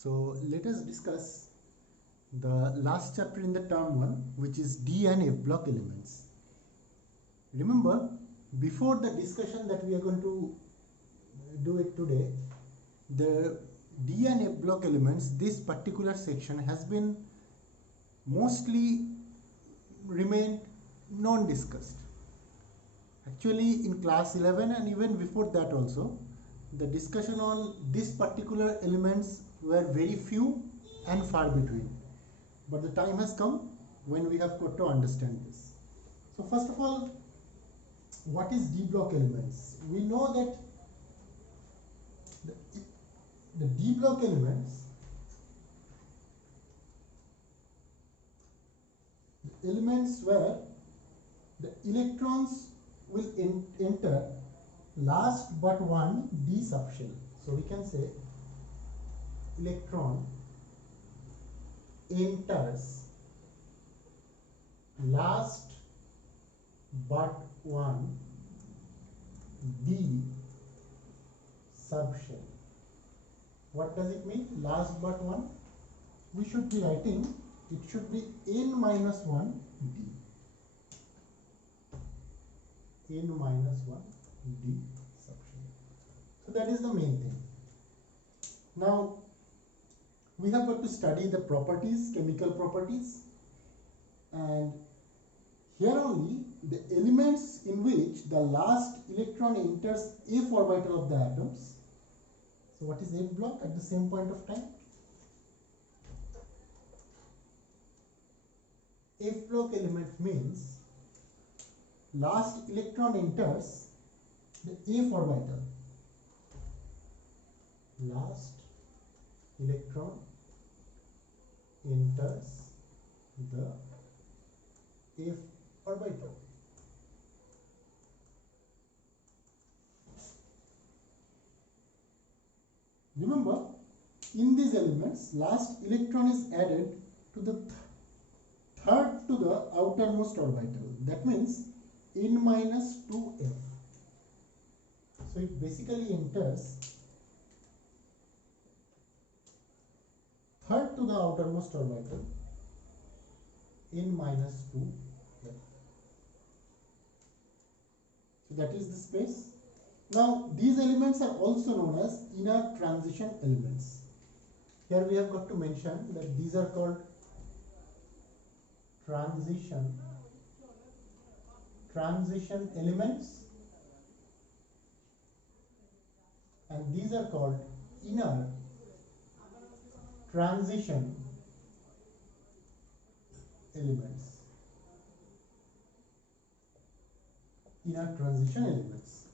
So let us discuss the last chapter in the term 1, which is D and F block elements. Remember, before the discussion that we are going to do it today, the D and F block elements, this particular section has been mostly remained non-discussed. Actually, in class 11 and even before that also, the discussion on this particular elements were very few and far between. But the time has come when we have got to understand this. So first of all, what is D block elements? We know that the D block elements, the elements where the electrons will enter last but one D subshell. So we can say electron enters last but one D subshell. What does it mean? Last but one? We should be writing, it should be n minus 1 D. N minus 1 D subshell. So that is the main thing. Now we have got to study the properties, chemical properties, and here only the elements in which the last electron enters F orbital of the atoms. So what is F block at the same point of time? F block element means last electron enters the F orbital. Last electron enters the F orbital. Remember, in these elements, last electron is added to the third to the outermost orbital. That means n minus 2f. So it basically enters third to the outermost orbital, n minus 2f. So that is the space. Now these elements are also known as inner transition elements. Here we have got to mention that these are called transition elements, and these are called inner transition elements. Inner transition elements.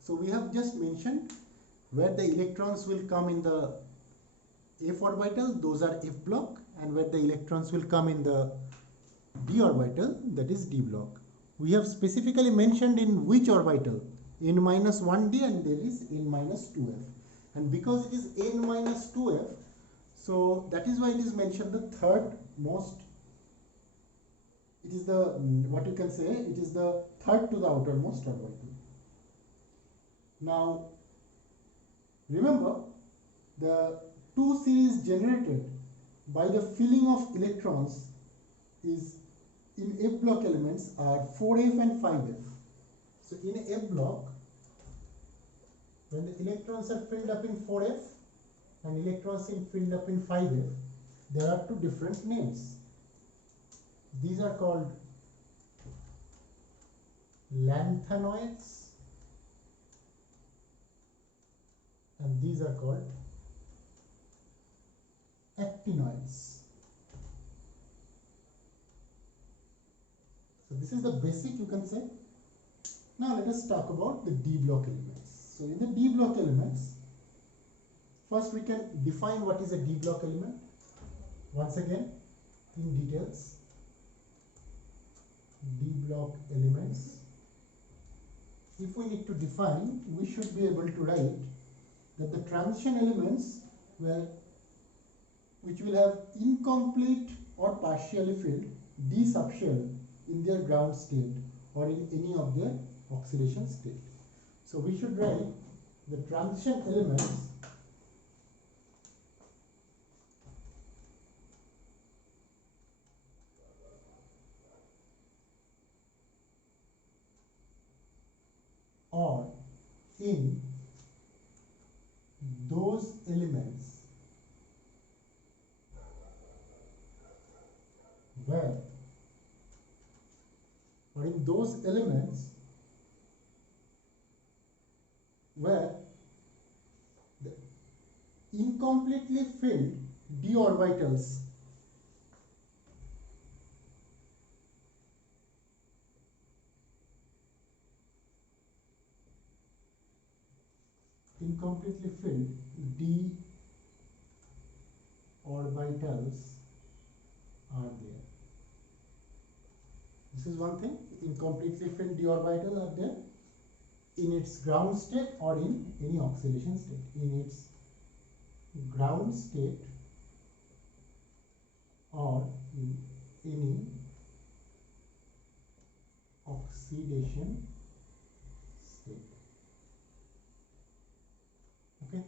So we have just mentioned where the electrons will come in the F orbital, those are F block, and where the electrons will come in the D orbital, that is D block. We have specifically mentioned in which orbital, n minus 1D, and there is n minus 2f. And because it is n minus 2f, so that is why it is mentioned the third most, it is the, what you can say, it is the third to the outermost orbital. Now, remember, the two series generated by the filling of electrons is in F block elements are 4f and 5f. So in F block, when the electrons are filled up in 4f and electrons are filled up in 5f, there are two different names. These are called lanthanoids and these are called actinoids. So this is the basic, you can say. Now let us talk about the D block elements. So in the D block elements, first we can define what is a D block element. Once again, in details, D block elements. If we need to define, we should be able to write that the transition elements which will have incomplete or partially filled D subshell in their ground state or in any of their oxidation state. So we should write the transition elements in those elements where, or in those elements where the incompletely filled d orbitals incompletely filled d orbitals are there. This is one thing, incompletely filled d orbitals are there in its ground state or in any oxidation state. In its ground state or in any oxidation state. Okay,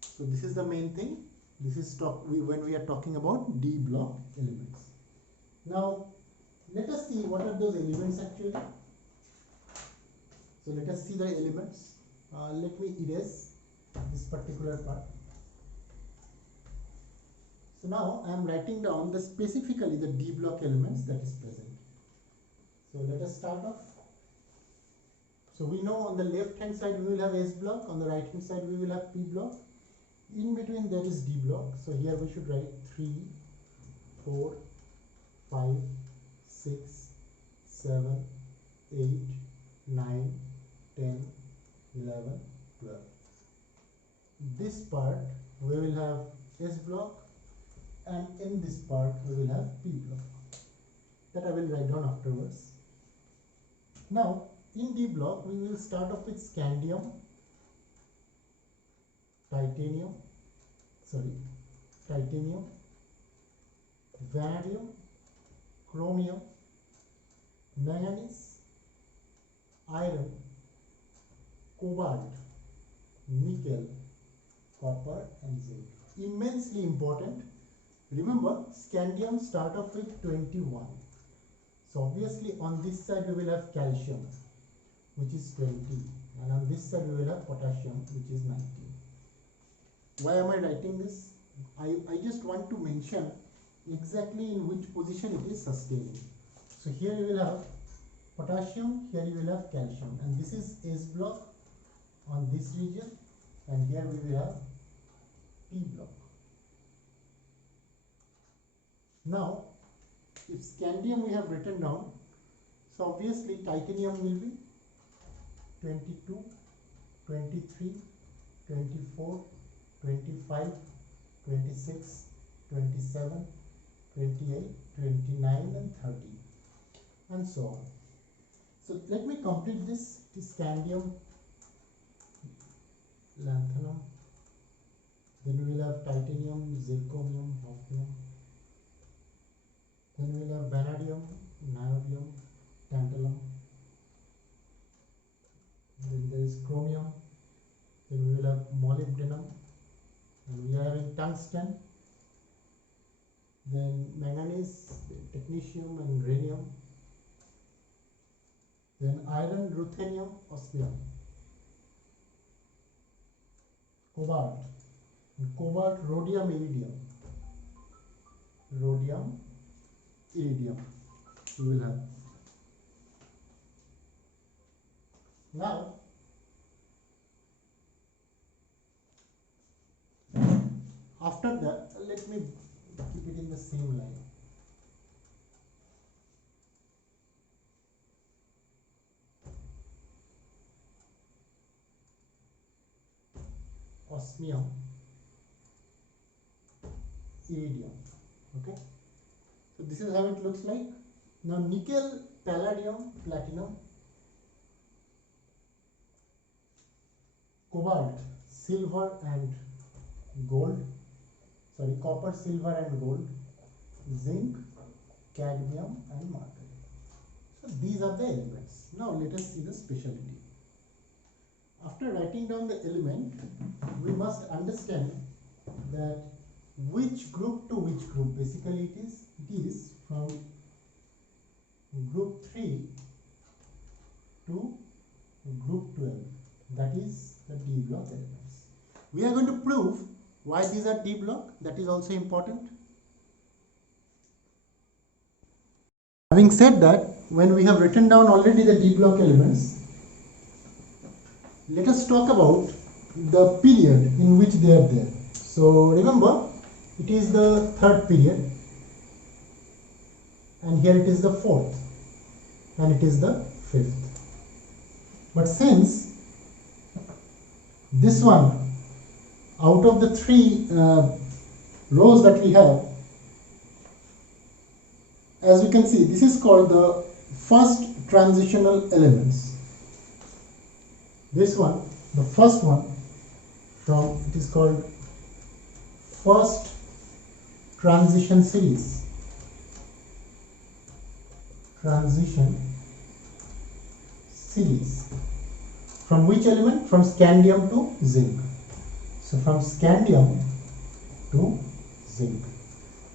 so this is the main thing. This is when we are talking about d block elements. Now let us see what are those elements actually. So let us see the elements. Let me erase this particular part. So now I am writing down specifically the d block elements that is present. So let us start off. So we know on the left hand side we will have S block, on the right hand side we will have P block. In between there is D block. So here we should write 3, 4, 5, 6, 7, 8, 9, 10, 11, 12. This part we will have S block, and in this part we will have P block. That I will write down afterwards. Now in D block we will start off with scandium, titanium, vanadium, chromium, manganese, iron, cobalt, nickel, copper and zinc. Immensely important. Remember, scandium start off with 21. So obviously on this side we will have calcium, which is 20, and on this side we will have potassium, which is 19. Why am I writing this? I just want to mention exactly in which position it is sustaining. So here you will have potassium, here you will have calcium, and this is S block on this region, and here we will have P block. Now if scandium we have written down, so obviously titanium will be 22, 23, 24, 25, 26, 27, 28, 29 and 30 and so on. So let me complete this. Scandium, lanthanum, then we will have titanium, zirconium, hafnium, then we will have vanadium, niobium, tantalum, then there is chromium, then we will have molybdenum, and we are having tungsten, then manganese, technetium and rhenium, then iron, ruthenium, osmium, cobalt, rhodium, iridium we will have. Now after that, let me keep it in the same line. Osmium, iridium. Okay, so this is how it looks like. Now nickel, palladium, platinum, cobalt, silver and gold, copper, silver and gold, zinc, cadmium and mercury. So these are the elements. Now let us see the specialty. After writing down the element, we must understand that which group to which group. Basically it is from group 3 to group 12. That is the D block elements. We are going to prove why these are D block. That is also important. Having said that, when we have written down already the D block elements, let us talk about the period in which they are there. So remember, it is the third period, and here it is the fourth, and it is the fifth. But since this one, out of the three rows that we have, as you can see, this is called the first transitional elements. This one, the first one, it is called first transition series. Transition series. From which element? From scandium to zinc. So from scandium to zinc.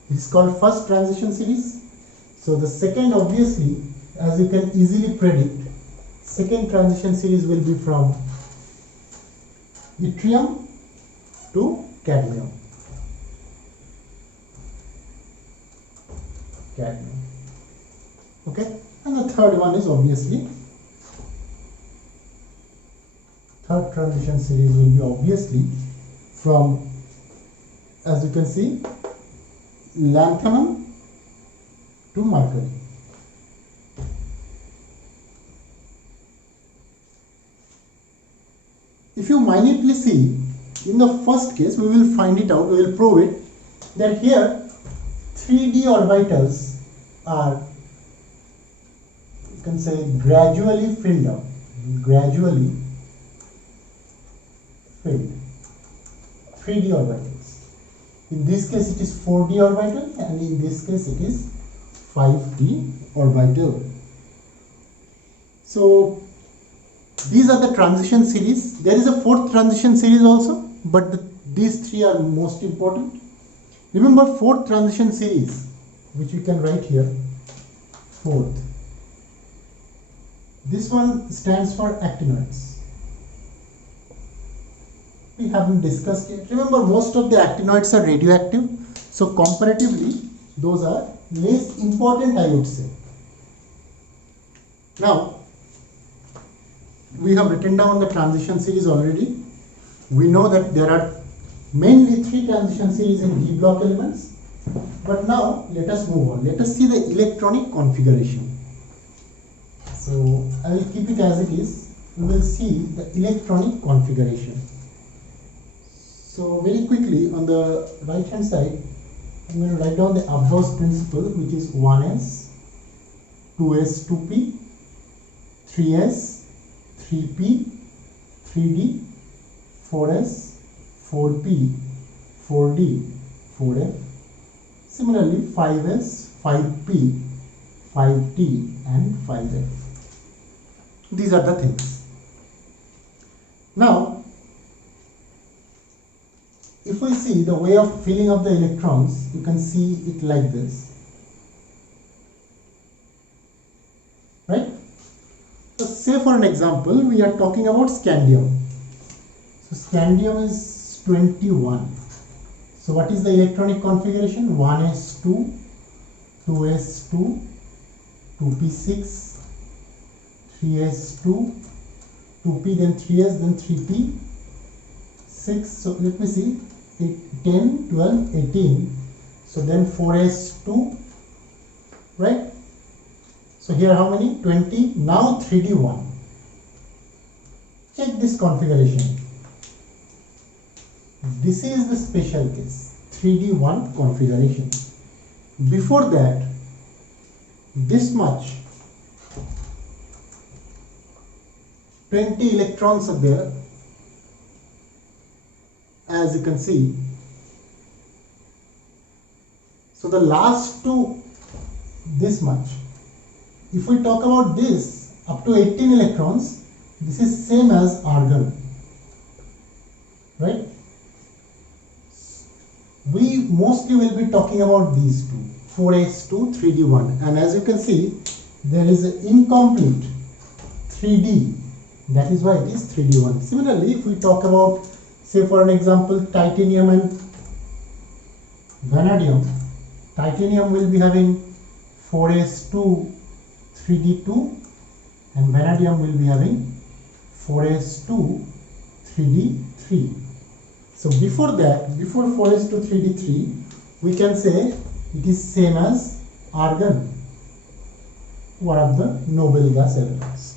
This is called first transition series. So the second, obviously, as you can easily predict, second transition series will be from yttrium to cadmium. Okay, and the third one is obviously, third transition series will be obviously from, as you can see, lanthanum to mercury. If you minutely see, in the first case, we will find it out, we will prove it, that here 3d orbitals are, you can say, gradually filled up, gradually filled, 3d orbitals. In this case it is 4d orbital, and in this case it is 5d orbital. So these are the transition series. There is a fourth transition series also, but these three are most important. Remember, fourth transition series, which we can write here, fourth. This one stands for actinoids. We haven't discussed it. Remember, most of the actinoids are radioactive, so comparatively those are less important, I would say. Now, we have written down the transition series already. We know that there are mainly three transition series in D block elements. But now let us move on. Let us see the electronic configuration. So I will keep it as it is. We will see the electronic configuration. So very quickly, on the right hand side, I'm going to write down the Abgauss principle, which is 1s, 2s, 2p, 3s, 3p, 3d, 4s, 4p, 4d, 4f. Similarly, 5s, 5p, 5t, and 5f. These are the things. Now, if we see the way of filling up the electrons, you can see it like this. Right? So say for an example, we are talking about scandium. So scandium is 21. So what is the electronic configuration? 1s2, 2s2, 2p6, 3s2, 2p, then 3s, then 3p, 6. So let me see, 10, 12, 18. So then 4s2, right? So here how many? 20. Now 3d1. Check this configuration. This is the special case, 3d1 configuration. Before that, this much, 20 electrons are there, as you can see. So the last two, this much. If we talk about this, up to 18 electrons, this is same as argon, right? We mostly will be talking about these two, 4s2, 3d1, and as you can see, there is an incomplete 3d That is why it is 3D1. Similarly, if we talk about, say for an example, titanium and vanadium, titanium will be having 4s2 3d2 and vanadium will be having 4s2 3d3. So before that, before 4s2 3d3, we can say it is same as argon, one of the noble gas elements.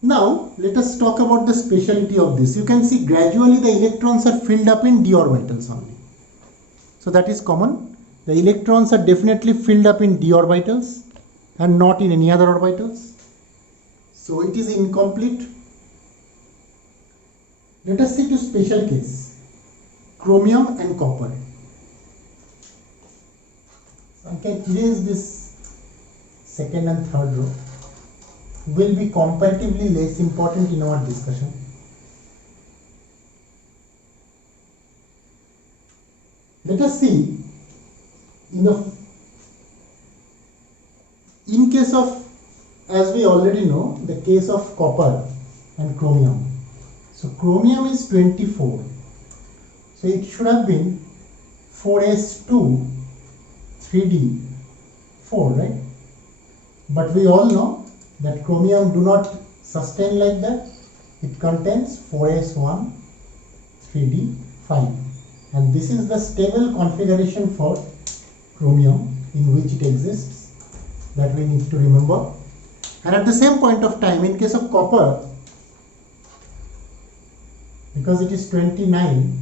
Now let us talk about the speciality of this. You can see gradually the electrons are filled up in d orbitals only. So that is common. The electrons are definitely filled up in d orbitals and not in any other orbitals. So it is incomplete. Let us see to special case, chromium and copper. I can erase this second and third row. Will be comparatively less important in our discussion. Let us see in case of, as we already know, the case of copper and chromium. So chromium is 24. So it should have been 4s2 3d4, right? But we all know that chromium do not sustain like that. It contains 4s1 3d5, and this is the stable configuration for chromium in which it exists, that we need to remember. And at the same point of time, in case of copper, because it is 29,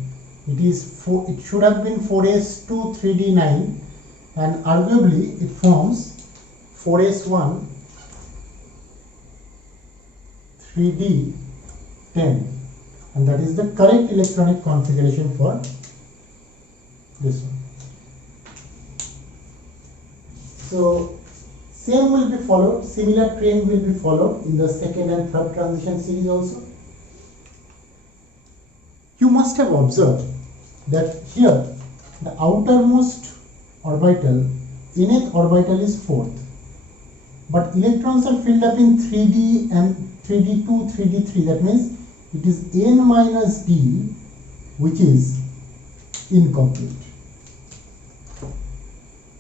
it should have been 4s2 3d9, and arguably it forms 4s1 3d10, and that is the correct electronic configuration for this one. So same will be followed, similar trend will be followed in the second and third transition series also. You must have observed that here the outermost orbital, nth orbital is 4th, but electrons are filled up in 3d and 3d2, 3d3. That means it is n minus d, which is incomplete.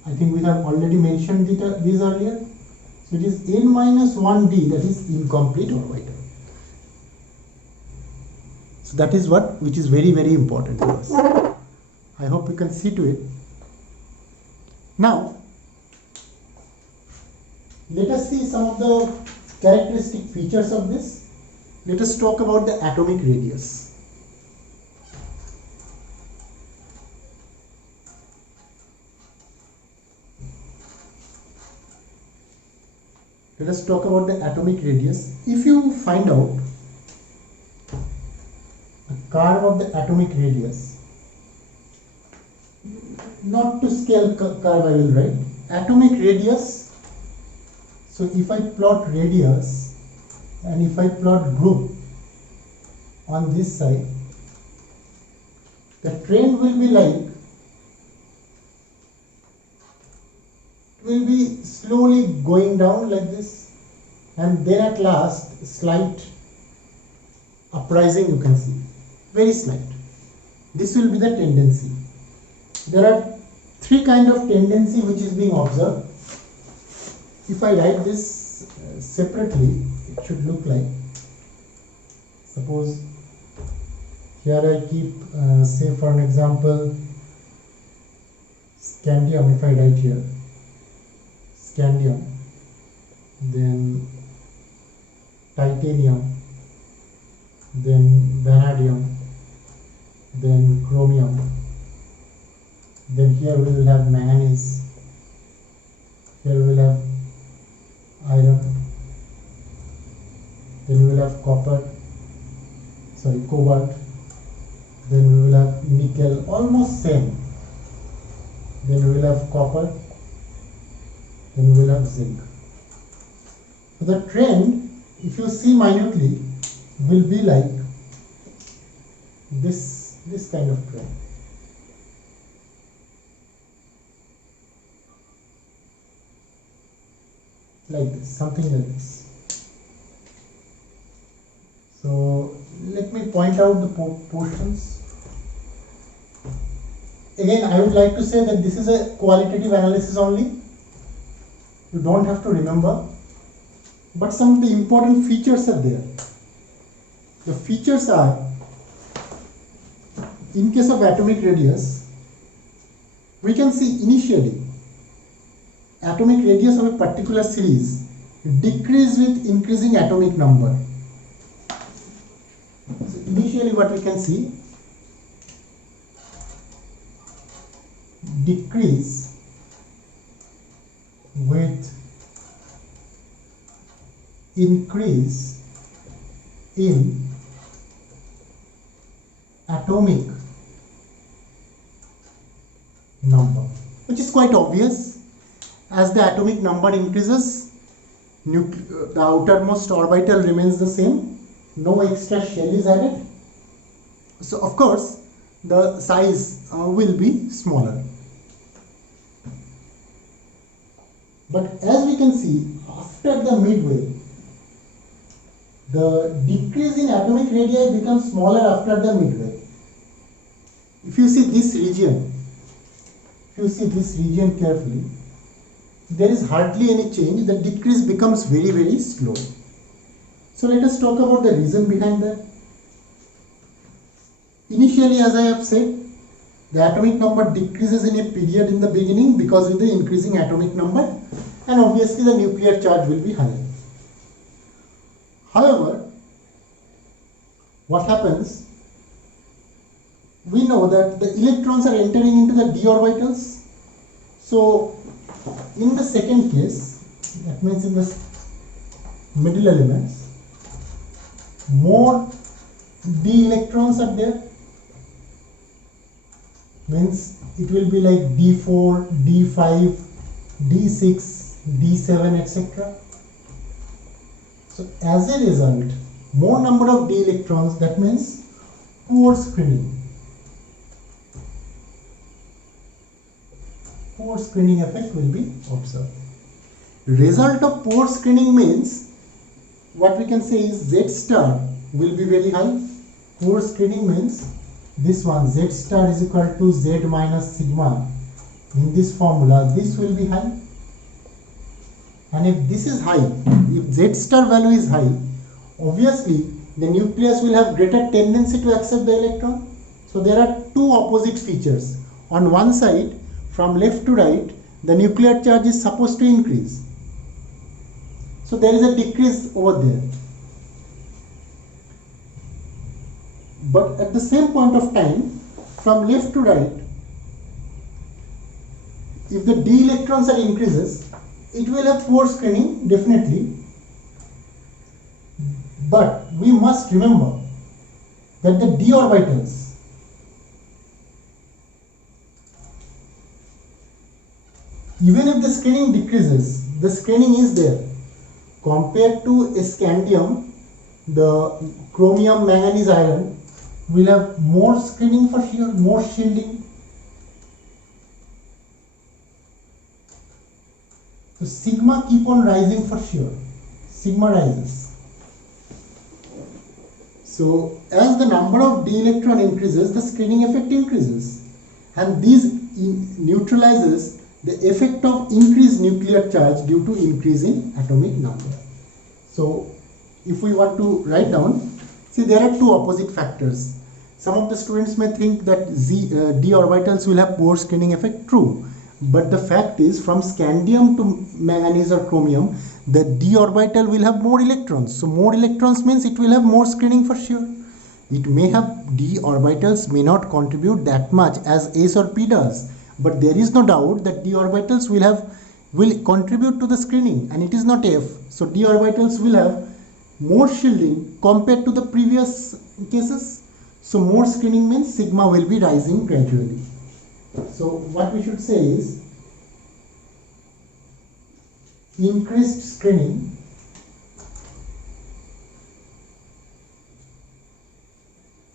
I think we have already mentioned these earlier. So it is n minus 1d, that is incomplete orbital. So that is which is very, very important to us. I hope you can see to it. Now let us see some of the characteristic features of this. Let us talk about the atomic radius. Let us talk about the atomic radius. If you find out the curve of the atomic radius, not to scale curve I will write, atomic radius. So if I plot radius and if I plot group on this side, the trend will be like, it will be slowly going down like this, and then at last slight uprising you can see, very slight. This will be the tendency. There are three kind of tendency which is being observed. If I write this separately, it should look like, suppose here I keep say for an example scandium. If I write here scandium, then titanium, then vanadium, then chromium, then here we will have manganese, here we will have iron, then we will have copper, cobalt, then we will have nickel, almost same, then we will have copper, then we will have zinc. So the trend, if you see minutely, will be like this kind of trend. Like this, something like this. So let me point out the portions. Again, I would like to say that this is a qualitative analysis only. You don't have to remember, but some of the important features are there. The features are, in case of atomic radius, we can see initially atomic radius of a particular series decrease with increasing atomic number. So initially what we can see, decrease with increase in atomic number, which is quite obvious. As the atomic number increases, the outermost orbital remains the same, no extra shell is added, so of course the size will be smaller. But as we can see, after the midway, the decrease in atomic radii becomes smaller after the midway. If you see this region, carefully, there is hardly any change. The decrease becomes very, very slow. So let us talk about the reason behind that. Initially, as I have said, the atomic number decreases in a period in the beginning because of the increasing atomic number, and obviously the nuclear charge will be higher. However, what happens? We know that the electrons are entering into the d orbitals. So in the second case, that means in the middle elements, more d electrons are there. Means it will be like d4, d5, d6, d7, etc. So as a result, more number of d electrons, that means poor screening. Poor screening effect will be observed. Result of poor screening means, what we can say is Z star will be very high. Poor screening means this one, Z star is equal to Z minus sigma. In this formula, this will be high. And if this is high, if Z star value is high, obviously the nucleus will have greater tendency to accept the electron. So there are two opposite features. On one side, from left to right, the nuclear charge is supposed to increase. So there is a decrease over there. But at the same point of time, from left to right, if the d electrons are increases, it will have poor screening, definitely. But we must remember that the d orbitals, even if the screening decreases, the screening is there. Compared to a scandium, the chromium manganese iron will have more screening for sure, more shielding. So sigma keep on rising for sure. Sigma rises. So as the number of d electron increases, the screening effect increases, and this neutralizes the effect of increased nuclear charge due to increase in atomic number. So if we want to write down, see there are two opposite factors. Some of the students may think that d orbitals will have poor screening effect. True, but the fact is, from scandium to manganese or chromium, the d orbital will have more electrons. So more electrons means it will have more screening for sure. It may have d orbitals may not contribute that much as S or P does, but there is no doubt that d orbitals will contribute to the screening, and it is not F. So d orbitals will have more shielding compared to the previous cases. So more screening means sigma will be rising gradually. So what we should say is, increased screening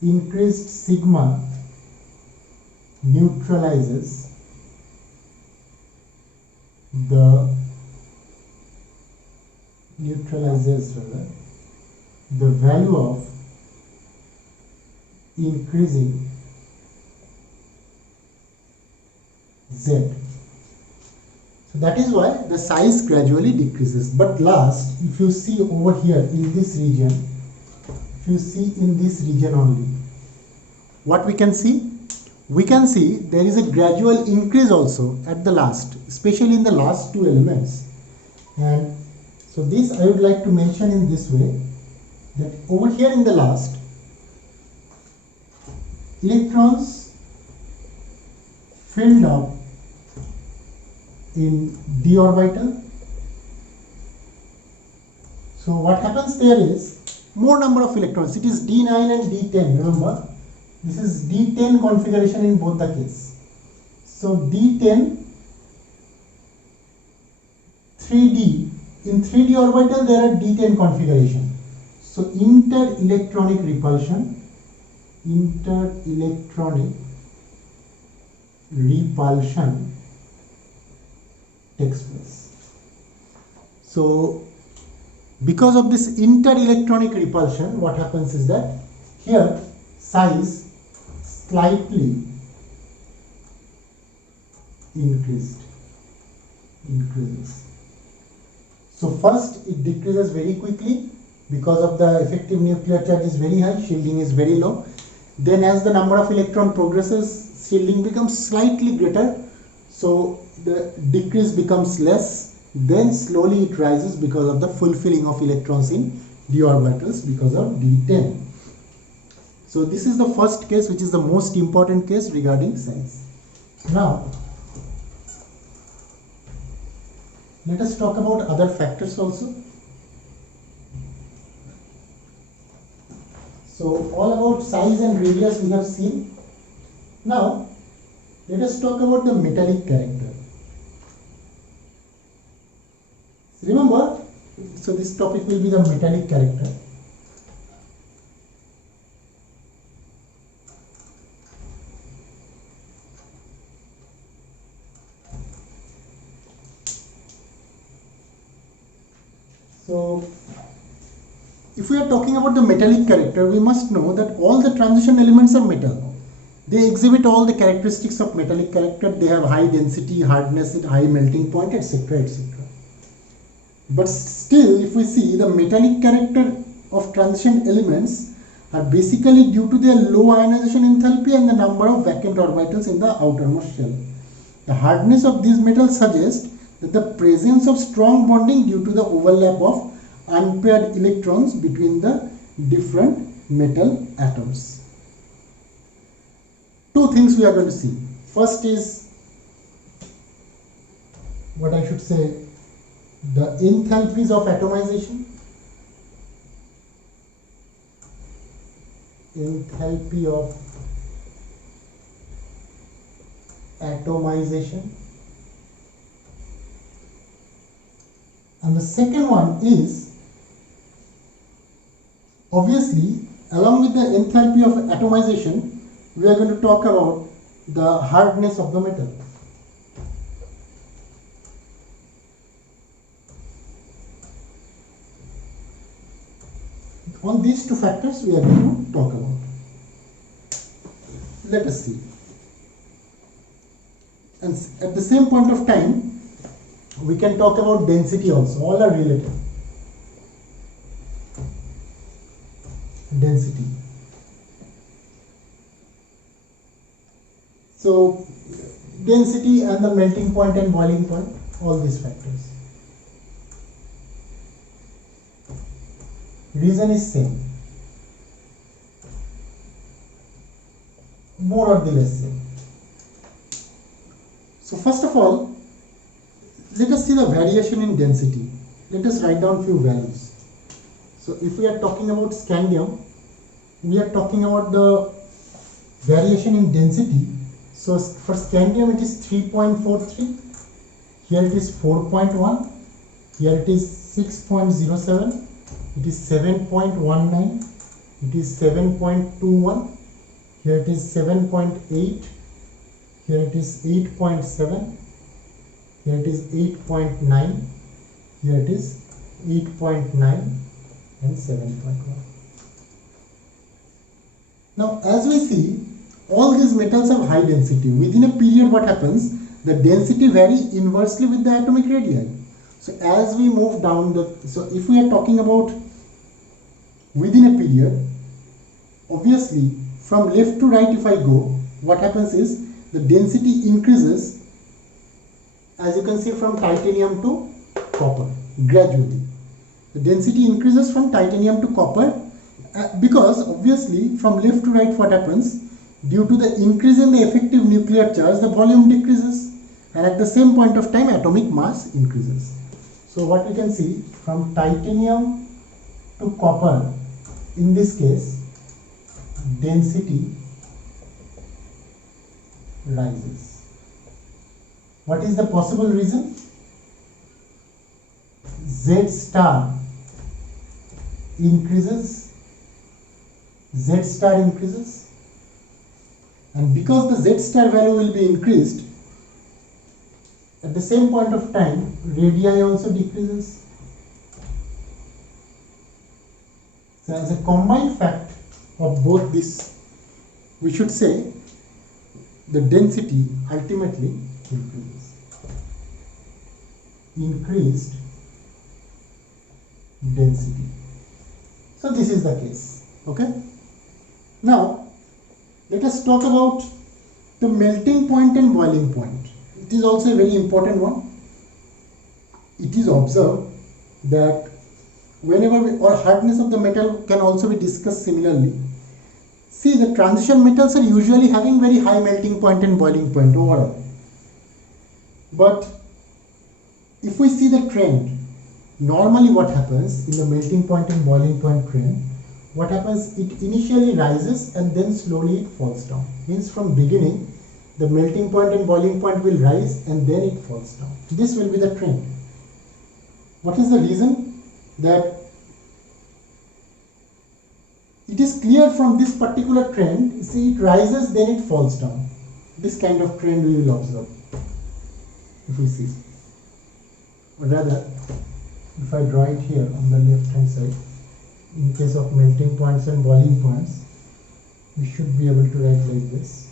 increased sigma neutralizes the value of increasing Z. So that is why the size gradually decreases. But last, if you see over here in this region, if you see in this region only, what we can see? We can see there is a gradual increase also at the last, especially in the last two elements. And so this I would like to mention in this way, that over here in the last, electrons filled up in d orbital. So what happens there is more number of electrons. It is d9 and d10. Remember, this is d10 configuration in both the cases. So d10, 3d, in 3d orbital there are d10 configuration. So inter-electronic repulsion takes place. So because of this inter-electronic repulsion, what happens is that here size slightly increases. So first it decreases very quickly because of the effective nuclear charge is very high, shielding is very low. Then as the number of electron progresses, shielding becomes slightly greater, so the decrease becomes less. Then slowly it rises because of the fulfilling of electrons in d orbitals because of d10. So this is the first case, which is the most important case regarding size. Now let us talk about other factors also. So all about size and radius we have seen. Now let us talk about the metallic character. Remember, so this topic will be the metallic character. So if we are talking about the metallic character, we must know that all the transition elements are metal. They exhibit all the characteristics of metallic character. They have high density, hardness, high melting point, etc., etc. But still, if we see, the metallic character of transition elements are basically due to their low ionization enthalpy and the number of vacant orbitals in the outermost shell. The hardness of these metals suggests that the presence of strong bonding due to the overlap of unpaired electrons between the different metal atoms. Two things we are going to see. First is, what I should say, the enthalpies of atomization. Enthalpy of atomization. And the second one is, obviously, along with the enthalpy of atomization, we are going to talk about the hardness of the metal. On these two factors we are going to talk about. Let us see. And at the same point of time, we can talk about density also. All are related. Density. So density and the melting point and boiling point, all these factors. Reason is same, more or the less same. So first of all, let us see the variation in density. Let us write down few values. So if we are talking about scandium, we are talking about the variation in density. So for scandium it is 3.43, here it is 4.1, here it is 6.07, it is 7.19, it is 7.21, here it is 7.8, here it is 8.7, here it is 8.9, here it is 8.9 and 7.1. Now as we see, all these metals have high density. Within a period what happens? The density vary inversely with the atomic radii. So as we move down so if we are talking about within a period, obviously from left to right if I go, what happens is the density increases, as you can see, from titanium to copper gradually. The density increases from titanium to copper because obviously from left to right what happens? Due to the increase in the effective nuclear charge, the volume decreases, and at the same point of time atomic mass increases. So what we can see, from titanium to copper, in this case density rises. What is the possible reason? Z star increases, and because the Z star value will be increased, at the same point of time radii also decreases. So as a combined fact of both this, we should say the density ultimately increases. Increased density. So this is the case. Okay. Now let us talk about the melting point and boiling point. It is also a very important one. It is observed that whenever or hardness of the metal can also be discussed similarly. See, the transition metals are usually having very high melting point and boiling point overall. But if we see the trend, normally what happens in the melting point and boiling point trend, what happens, it initially rises and then slowly it falls down. Means from beginning the melting point and boiling point will rise and then it falls down. This will be the trend. What is the reason? That it is clear from this particular trend, you see, it rises then it falls down. This kind of trend we will observe if we see. Or rather, if I draw it here on the left hand side, in case of melting points and boiling points, we should be able to write like this.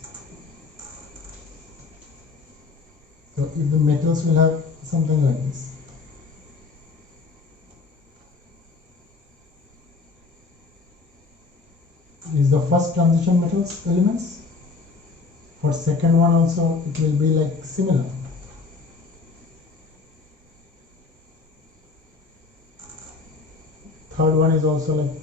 So if the metals will have something like this. This is the first transition metals elements. For second one also it will be like similar. Third one is also like.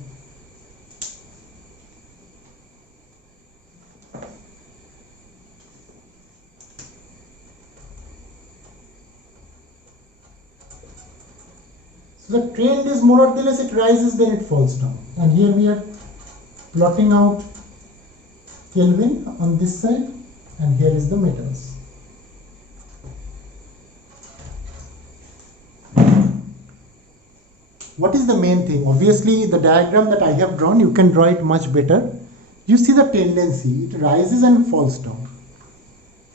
So the trend is more or less it rises then it falls down. And here we are plotting out Kelvin on this side and here is the metals. What is the main thing? Obviously the diagram that I have drawn, you can draw it much better. You see the tendency, it rises and falls down.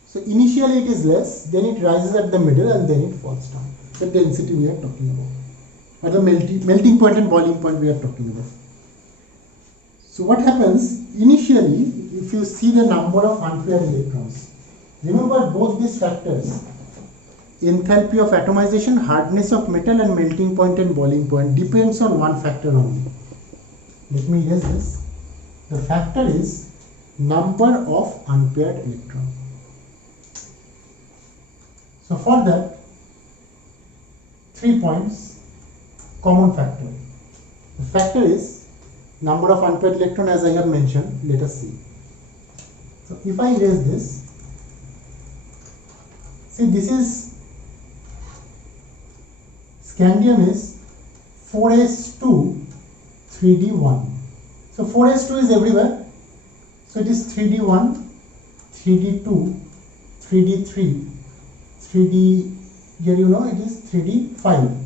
So initially it is less, then it rises at the middle and then it falls down. The density we are talking about, or the melting point and boiling point we are talking about. So what happens initially, if you see the number of unpaired electrons, remember both these factors, enthalpy of atomization, hardness of metal and melting point and boiling point depends on one factor only. Let me erase this. The factor is number of unpaired electrons. So for that, 3 points, common factor. The factor is number of unpaired electron, as I have mentioned. Let us see. So if I erase this, see, this is scandium is 4s2 3d1. So 4s2 is everywhere. So it is 3d1, 3d2, 3d3, 3d, here you know it is 3d5.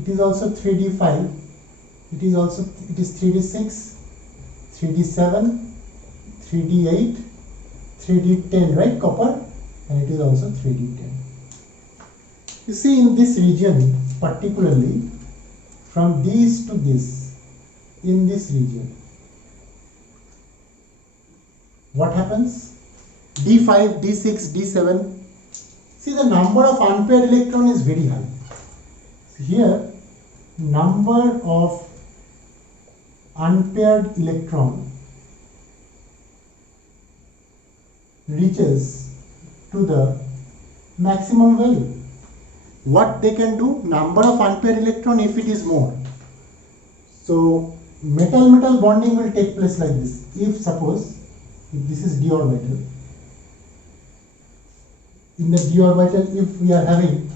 It is also 3d5. It is 3d6, 3d7, 3d8, 3d10, right, copper, and it is also 3d10. You see, in this region, particularly from this to this, in this region, what happens? D5, D6, D7. See, the number of unpaired electron is very high. Here, number of unpaired electron reaches to the maximum value. What they can do? Number of unpaired electron if it is more. So metal-metal bonding will take place like this. If suppose, if this is d orbital, in the d orbital, if we are having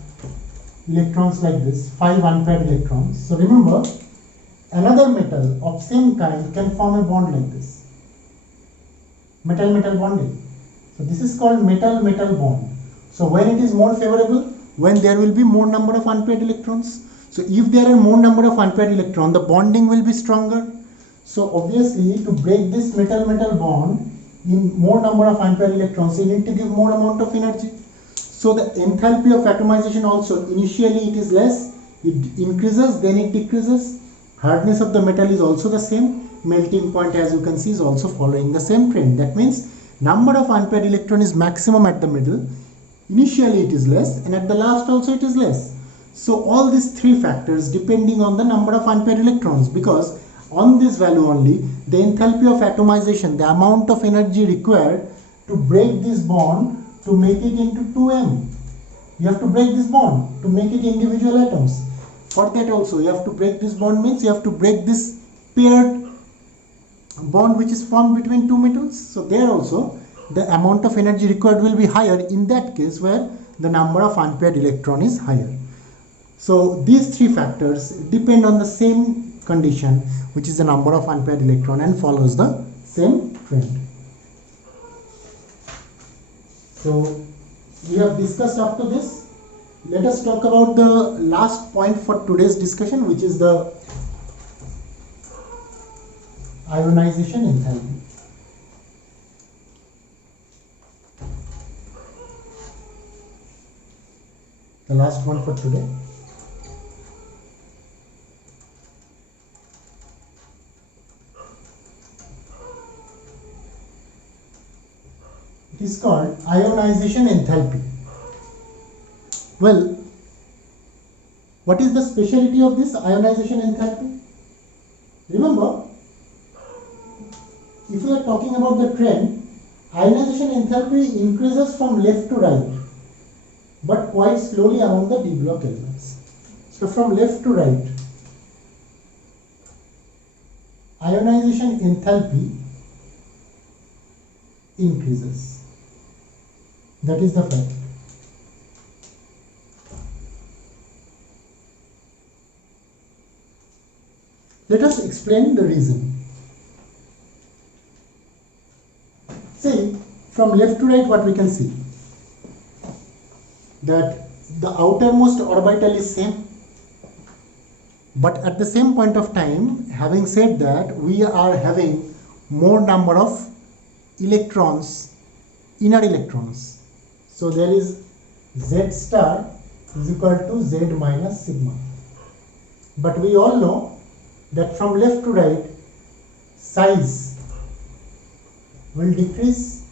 electrons like this, 5 unpaired electrons. So remember, another metal of same kind can form a bond like this. Metal-metal bonding. So this is called metal-metal bond. So when it is more favorable, when there will be more number of unpaired electrons. So if there are more number of unpaired electrons, the bonding will be stronger. So obviously, to break this metal-metal bond in more number of unpaired electrons, you need to give more amount of energy. So the enthalpy of atomization also, initially it is less, it increases, then it decreases. Hardness of the metal is also the same. Melting point, as you can see, is also following the same trend. That means number of unpaired electron is maximum at the middle. Initially it is less, and at the last also it is less. So all these three factors depending on the number of unpaired electrons, because on this value only the enthalpy of atomization, the amount of energy required to break this bond to make it into 2m. You have to break this bond to make it individual atoms. For that also you have to break this bond, means you have to break this paired bond which is formed between two metals. So there also the amount of energy required will be higher in that case where the number of unpaired electron is higher. So these three factors depend on the same condition, which is the number of unpaired electron, and follows the same trend. So we have discussed up to this. Let us talk about the last point for today's discussion, which is the ionization enthalpy. The last one for today. It is called ionization enthalpy. Well, what is the speciality of this ionization enthalpy? Remember, if we are talking about the trend, ionization enthalpy increases from left to right, but quite slowly among the d block elements. So from left to right, ionization enthalpy increases. That is the fact. Let us explain the reason. See, from left to right, what we can see? That the outermost orbital is same, but at the same point of time, having said that, we are having more number of electrons, inner electrons. So there is Z star is equal to Z minus sigma. But we all know that from left to right, size will decrease,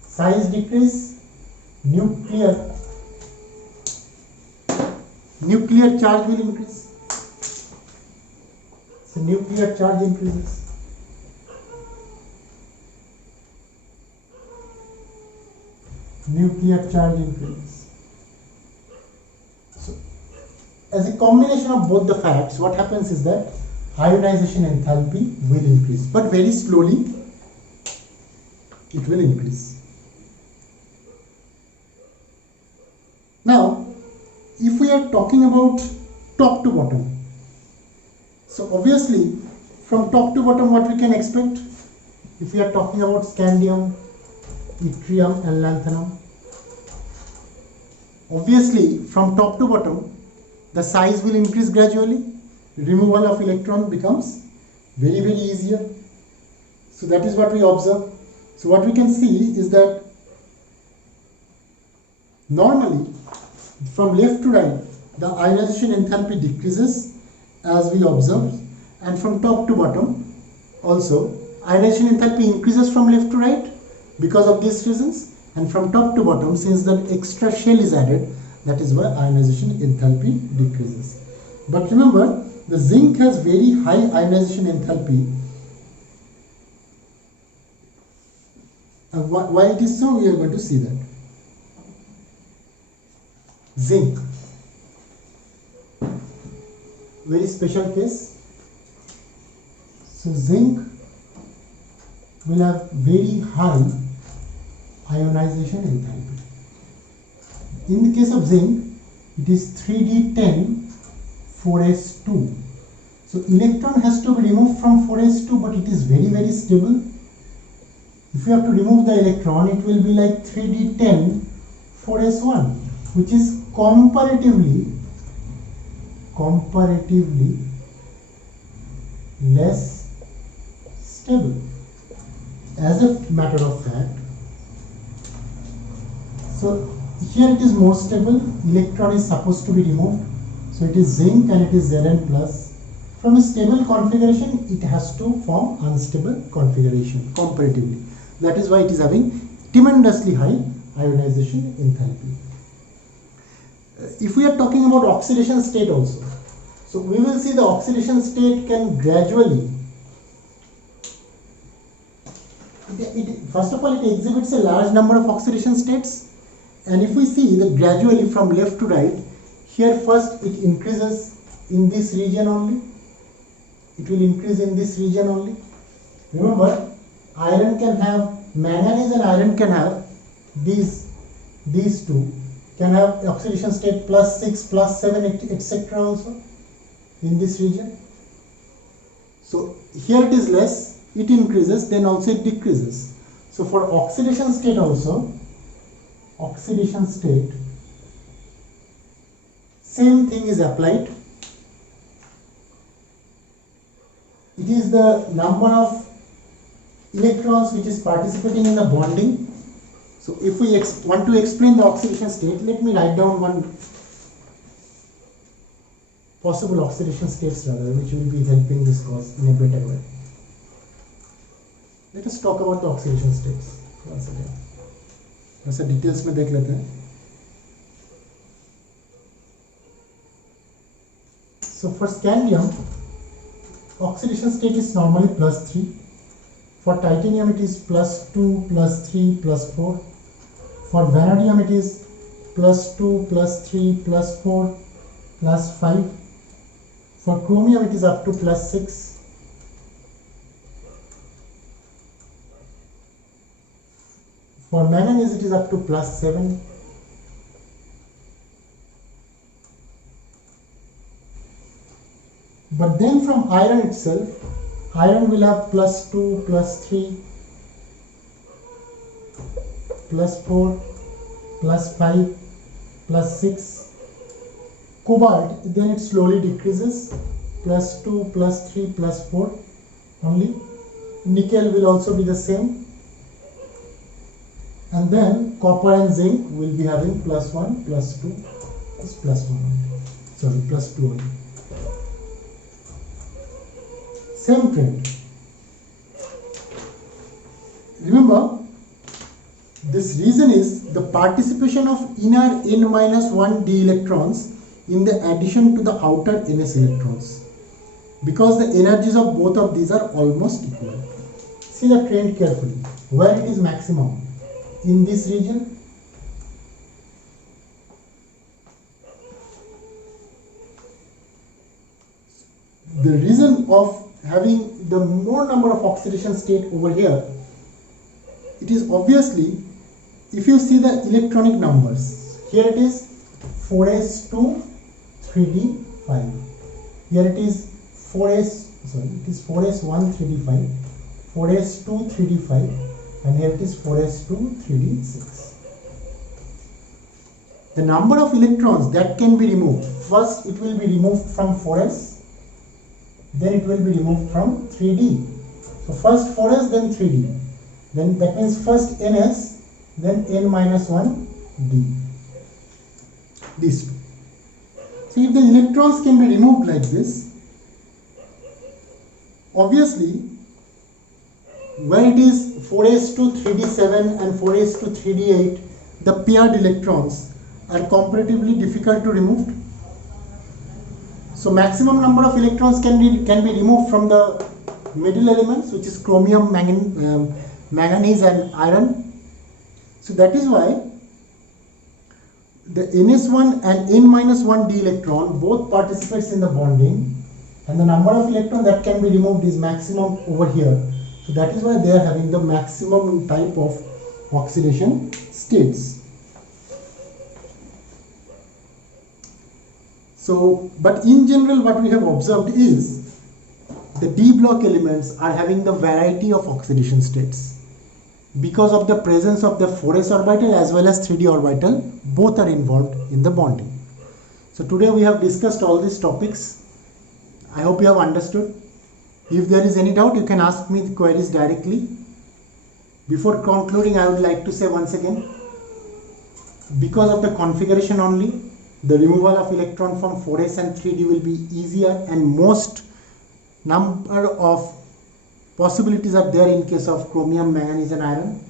size decrease, nuclear charge will increase. So nuclear charge increases. Nuclear charge increases. So as a combination of both the facts, what happens is that ionization enthalpy will increase, but very slowly it will increase. Now, if we are talking about top to bottom, so obviously from top to bottom what we can expect, if we are talking about scandium, yttrium and lanthanum, obviously from top to bottom the size will increase gradually, removal of electron becomes very easier. So that is what we observe. So what we can see is that normally from left to right the ionization enthalpy decreases as we observed, and from top to bottom also ionization enthalpy increases from left to right because of these reasons, and from top to bottom, since that extra shell is added, that is why ionization enthalpy decreases. But remember, the zinc has very high ionization enthalpy. Why it is so, we are going to see that. Zinc, very special case. So zinc will have very high ionization enthalpy. In the case of zinc, it is 3d10 4s2. So electron has to be removed from 4s2, but it is very stable. If you have to remove the electron, it will be like 3d10 4s1, which is comparatively less stable. As a matter of fact, so here it is more stable, electron is supposed to be removed, so it is zinc and it is Zn plus. From a stable configuration, it has to form unstable configuration comparatively. That is why it is having tremendously high ionization enthalpy. If we are talking about oxidation state also, so we will see the oxidation state can gradually, first of all, it exhibits a large number of oxidation states, and if we see that gradually from left to right, here first it increases in this region only, it will increase in this region only. Remember, iron can have, manganese and iron can have, these two can have oxidation state +6, +7, etc. also in this region. So here it is less, it increases, then also it decreases. So for oxidation state also, oxidation state, same thing is applied. It is the number of electrons which is participating in the bonding. So if we want to explain the oxidation state, let me write down one possible oxidation states rather, which will be helping this course in a better way. Let us talk about the oxidation states once again. ऐसा details में देख लेते हैं. So for scandium, oxidation state is normally +3. For titanium it is +2, +3, +4. For vanadium it is +2, +3, +4, +5. For chromium it is up to +6. For manganese it is up to +7. But then from iron itself, iron will have +2, +3, +4, +5, +6. Cobalt, then it slowly decreases, +2, +3, +4 only. Nickel will also be the same. And then copper and zinc will be having +1, +2, +1 only. Sorry, +2 only. Same trend. Remember, this reason is the participation of inner n-1 d electrons in the addition to the outer ns electrons, because the energies of both of these are almost equal. See the trend carefully. Where it is maximum? In this region. The reason of having the more number of oxidation state over here, it is obviously, if you see the electronic numbers, here it is 4s2 3d5, here it is 4s1 3d5, 4s2 3d5, and here it is 4s2 3d6. The number of electrons that can be removed, first it will be removed from 4s, then it will be removed from 3d. So first 4s, then 3d. Then that means first ns, then n-1 d. These two. So if the electrons can be removed like this, obviously When it is 4s to 3d7 and 4s to 3d8, the paired electrons are comparatively difficult to remove. So maximum number of electrons can be removed from the middle elements, which is chromium, manganese and iron. So that is why the ns1 and n-1d electron both participates in the bonding, and the number of electrons that can be removed is maximum over here. So that is why they are having the maximum type of oxidation states. So, but in general what we have observed is the d block elements are having the variety of oxidation states because of the presence of the 4s orbital as well as 3d orbital. Both are involved in the bonding. So today we have discussed all these topics. I hope you have understood. If there is any doubt, you can ask me the queries directly. Before concluding, I would like to say once again, because of the configuration only, the removal of electron from 4s and 3d will be easier, and most number of possibilities are there in case of chromium, manganese and iron,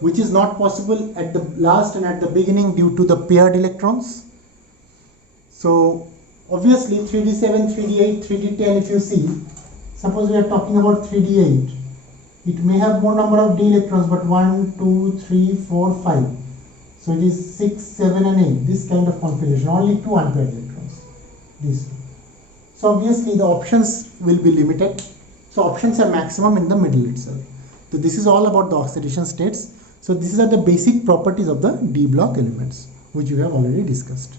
which is not possible at the last and at the beginning due to the paired electrons. So obviously 3d7, 3d8, 3d10, if you see, suppose we are talking about 3d8, it may have more number of d electrons, but 1, 2, 3, 4, 5. So it is 6, 7 and 8, this kind of configuration, only 2 unpaired electrons, these two. So obviously the options will be limited. So options are maximum in the middle itself. So this is all about the oxidation states. So these are the basic properties of the d block elements, which we have already discussed.